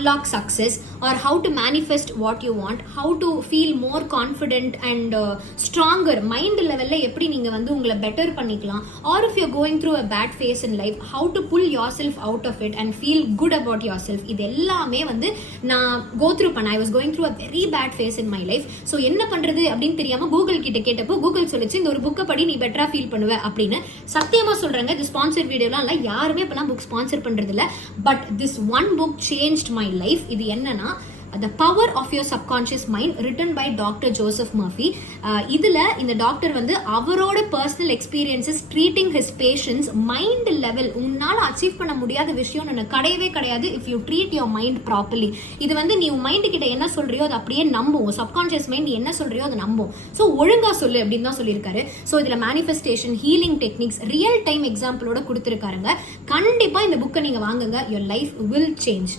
unlock success or how to manifest what you want, how to feel more confident and stronger mind level எப்படி நீங்க வந்து உங்களை better பண்ணிக்கலாம், or if you're going through a bad phase in life, how to pull yourself out of it and feel good about yourself. இது எல்லாமே வந்து நான் go through பண்ண. I was going through a very bad phase in my life. So என்ன பண்றது அப்படின்னு தெரியாம Google கிட்ட கேட்டப்போ கூகுள் சொல்லிச்சு இந்த ஒரு புக்கை படி நீ பெட்டரா ஃபீல் பண்ணுவ அப்படின்னு. சத்தியமா சொல்றேங்க, இது ஸ்பான்சர் வீடியோலாம் இல்ல, யாருமே இப்பெல்லாம் புக் ஸ்பான்சர் பண்றது இல்ல. But this one book changed my life. இது என்னன்னா The Power of Your Subconscious Mind, written by Dr. Joseph Murphy. இதுல இந்த டாக்டர் வந்து அவரோட personal experiences treating his patients mind level உன்னால அச்சீவ் பண்ண முடியாத விஷயம் எனக்கு கிடையவே கிடையாது if you treat your mind properly. இது வந்து நீ உன் மைண்டு கிட்ட என்ன சொல்றியோ அது அப்படியே நம்பும். சப்கான்ஷியஸ் மைண்ட் நீ என்ன சொல்றியோ அதை நம்பும். ஸோ ஒழுங்கா சொல்லு அப்படின்னு தான் சொல்லியிருக்காரு. ஸோ இதுல manifestation, healing techniques, real time எக்ஸாம்பிளோட கொடுத்துருக்காருங்க. கண்டிப்பா இந்த புக்கை நீங்க வாங்குங்க. Your life will change.